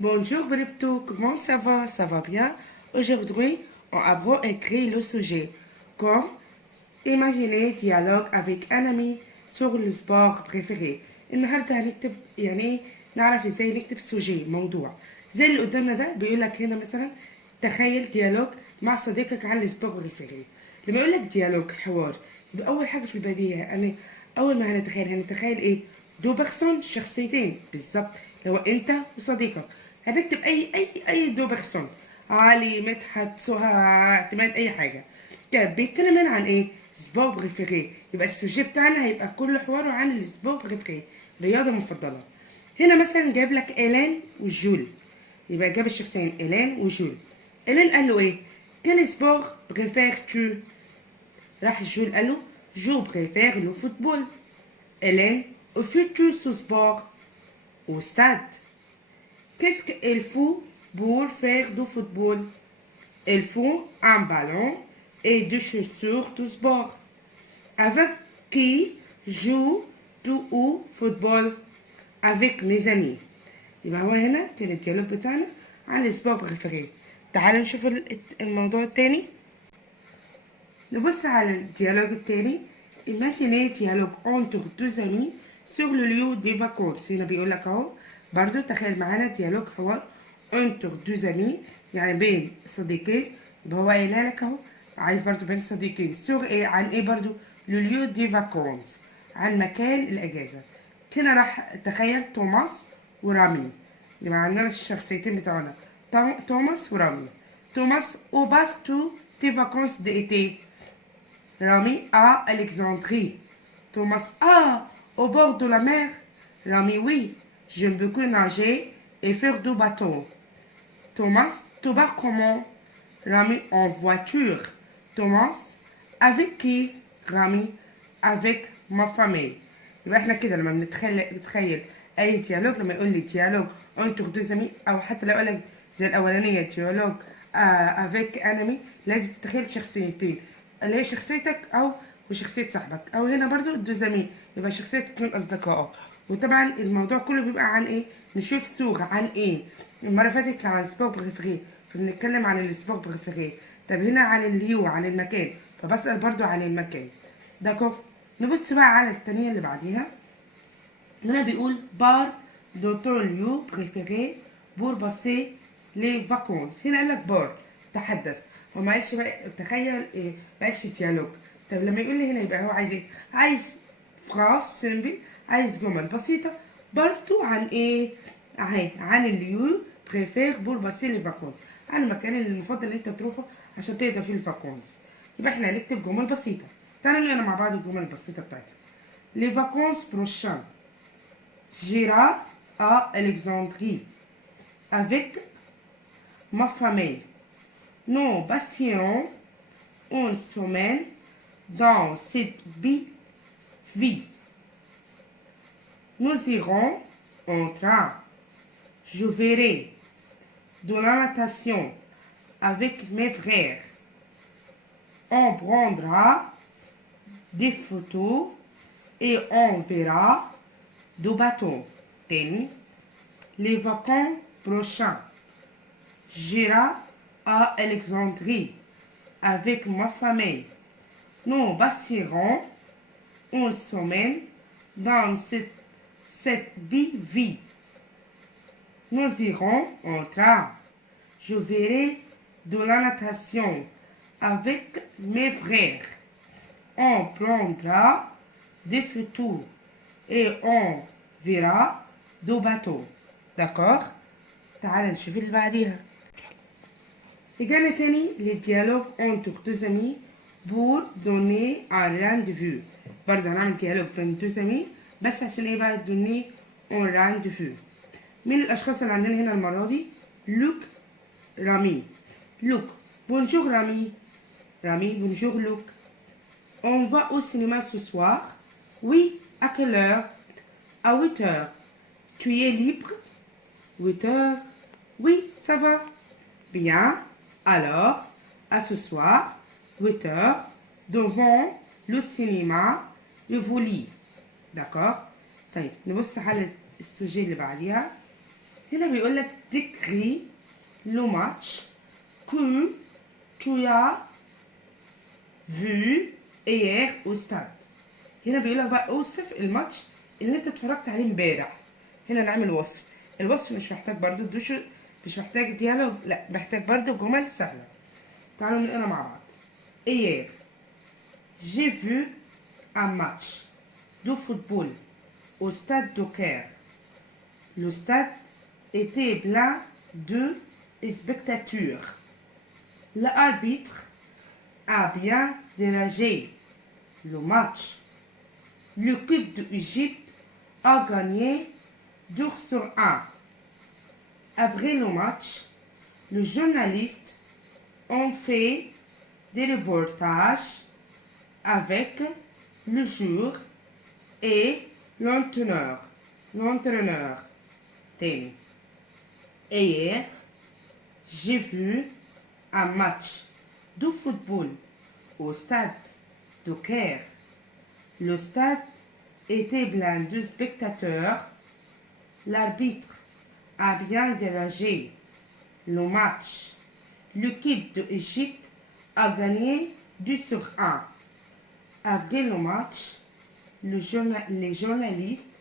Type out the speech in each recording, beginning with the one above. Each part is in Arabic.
Bonjour Bripto, comment ça va? Ça va bien? Aujourd'hui, on apprend à écrire le sujet. Comme imaginer dialogue avec un ami sur le sport préféré. النهارده هنكتب نعرف ازاي نكتب سوجي موضوع زي اللي قدامنا ده بيقول لك هنا مثلا تخيل ديالوج مع صديقك عن السبور بريفيري. لما يقول لك ديالوج حوار يبقى اول حاجه في البديهه يعني اول ما هنتخيل ايه دو بيرسون شخصيتين بالظبط لو انت وصديقك هنكتب اي دو بيرسون علي مدحت سهى اعتماد اي حاجه. طب بيتكلم هنا عن ايه سبور بريفيري يبقى السوجي بتاعنا هيبقى كل حواره عن السبور بريفيري رياضه مفضله. هنا مثلا جايب لك إيلان وجول يبقى جاب الشخصين إيلان وجول. إيلان قال له ايه quel sport préfères-tu راح جول قال له جو بريفير لو فوتبول. إيلان effectue ce sport au stade. Qu'est-ce qu'il faut pour faire du football? Il faut un ballon et des chaussures de sport. Avec qui joue-tu au football? Avec mes amis. يبقى هو هنا كان الديالوج بتاعنا عن السبور بريفيري. تعالوا نشوف الموضوع التاني. نبص على الديالوج التاني. Imaginez dialogue entre deux amis sur le lieu des vacances. هنا بيقول لك اهو برضو تخيل معانا ديالوج حوار entre deux amis يعني بين صديقين. يبقى هو قايلها لك اهو عايز برضو بين صديقين sur ايه عن ايه برضو le lieu des vacances عن مكان الاجازة. هنا راح تخيل توماس ورامي يبقى عندنا الشخصيتين بتوعنا توماس ورامي. توماس où passes-tu tes vacances d'été? Rami à Alexandrie. Thomas au bord de la mer. Rami oui, j'aime beaucoup nager et faire du bateau. Thomas, tu vas comment? Rami en voiture. Thomas, avec qui? Rami, avec ma famille. يبقى احنا كده لما بنتخيل اي ديالوج لما يقول لي ديالوج انتر دو زامي او حتى لو قال لك زي الاولانيه ديالوج افيك انمي لازم تتخيل شخصيتين اللي هي شخصيتك او وشخصيه صاحبك او هنا برضو دو زامي يبقى شخصيه اتنين اصدقائك. وطبعا الموضوع كله بيبقى عن ايه نشوف صوره عن ايه. المره اللي فاتت كان عن السبور بريفيري فبنتكلم عن السبور بريفيري. طب هنا عن اليو عن المكان فبسأل برضو عن المكان. داكور نبص بقى على التانية اللي بعديها. هنا بيقول بار دو تون ليو بريفيري بور باسي لي فاكونس. هنا قال لك بار تحدث هو ما قالش بقى تخيل ايه ما قالش ديالوج. طب لما يقول لي هنا يبقى هو عايز ايه عايز فراس سيمبل عايز جمل بسيطة برضو عن ايه اهي عن اليو بريفير بور باسي لي فاكونس عن المكان اللي المفضل اللي انت تروحه عشان تقدر فيه الفاكونس. يبقى احنا هنكتب جمل بسيطة. تعالوا نقرا مع بعض الجمل البسيطة بتاعتنا. Les vacances prochaines. J'irai à Alexandrie avec ma famille. Nous passerons une semaine dans cette vie. Nous irons en train. Je verrai de la natation avec mes frères. On prendra des photos et on verra du bateau. Teni, les vacances prochains. J'irai à Alexandrie avec ma famille. Nous passerons une semaine dans cette vie. Nous irons en train. Je verrai de la natation avec mes frères. On prendra des photos et on verra du bateau. D'accord? تعال نشوف اللي بعديها. رجعنا تاني للديالوج entre deux amis pour donner un rendez-vous. برضه هنعمل ديالوج بين deux amis بس عشان ايه بقى donner un rendez-vous. مين الأشخاص اللي عندنا هنا المرة دي؟ لوك رامي. لوك bonjour رامي. رامي bonjour لوك. On va au cinéma ce soir? Oui, à quelle heure? À 8 heures. Tu es libre? 8 heures. Oui, ça va. Bien, alors, à ce soir, 8 heures, devant le cinéma, je vous lis. D'accord? طيب نبص على السوجي اللي بعديها. هنا بيقول لك décris le match que tu as vu hier au stade. هنا بيقول لك بقى اوصف الماتش اللي انت اتفرجت عليه امبارح. هنا نعمل وصف. الوصف مش محتاج برضو مش محتاج ديالوج، لا محتاج برضو جمل سهلة. تعالوا نقرا مع بعض. Hier, j'ai vu un match de football au stade de Caire. Le stade était plein de spectateurs. L'arbitre a bien dirigé le match. L'équipe d'Égypte a gagné 2-1. Après le match, les journalistes ont fait des reportages avec le joueur et l'entraîneur. تاني. Hier, j'ai vu un match de football au stade de Caire. Le stade était plein de spectateurs. L'arbitre a bien dirigé le match. L'équipe d'Égypte a gagné 2-1. Après le match, les journalistes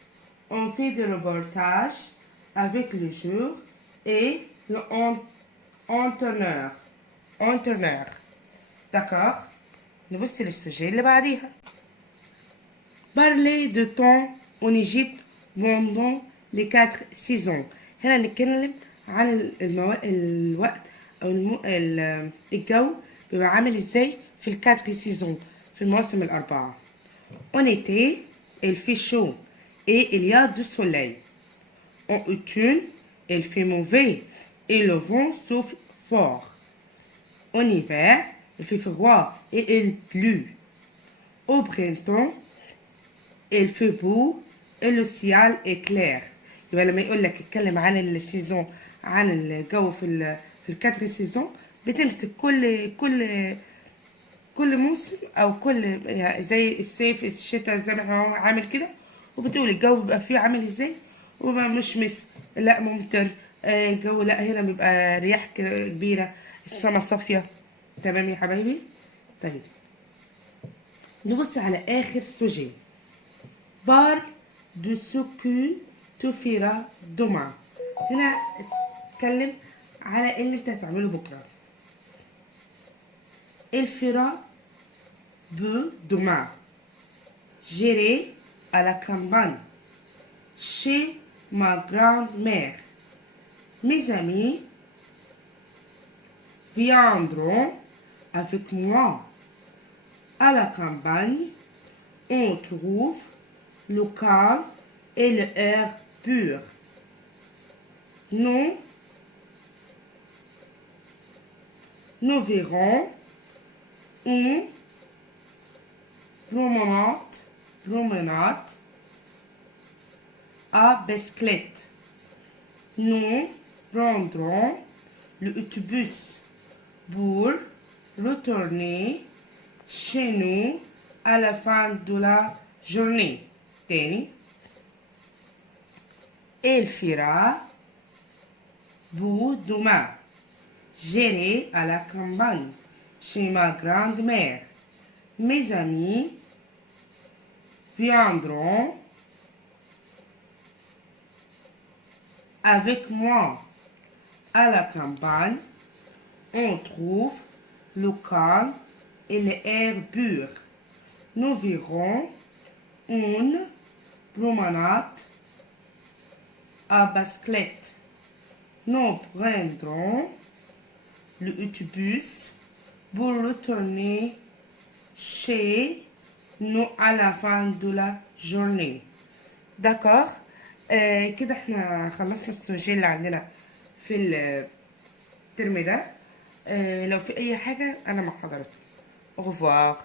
ont fait des reportages avec le joueur et l'entraîneur. D'accord? نبص للسوجي اللي بعديها. Parler de temps en Égypte pendant les 4 saisons. هنا نتكلم عن الوقت أو الجو بيبقى عامل ازاي في ال4 saisons في المواسم الأربعة. En été, il fait chaud et il y a du soleil. En automne, il fait mauvais et le vent souffle fort. En hiver, il fait froid et il pleut. Au printemps, il fait beau et le ciel est clair. يبقى لما يقول لك اتكلم عن السيزون، عن الجو في ال4 saisons، بتمسك كل موسم او كل يعني زي الصيف الشتاء زي ما هو عامل كده، وبتقول الجو بيبقى فيه عامل ازاي، وبيبقى مشمس لا ممطر الجو لا هنا بيبقى رياح كبيره السما صافيه. تمام يا حبايبي. طيب نبص على اخر سوجي. بار دو سوكو توفيرا دوما. هنا اتكلم على اللي انت هتعمله بكره. Il fera beau demain. J'irai à la campagne chez ma grand-mère. Mes amis viendront avec moi. À la campagne, on trouve le calme et l'air pur. Nous verrons une promenade à bicyclette. Nous prendrons l'autobus pour retourner chez nous à la fin de la journée. تاني. Il fera beau demain. J'irai à la campagne chez ma grand-mère. Mes amis viendront avec moi. À la campagne, on trouve le calme et l'air pur. Nous verrons une promenade à bicyclette. Nous prendrons l'autobus pour retourner chez nous à la fin de la journée. D'accord. كده احنا خلصنا السوجي اللي عندنا في الترم ده. لو في اي حاجة انا مع حضرتك. au revoir.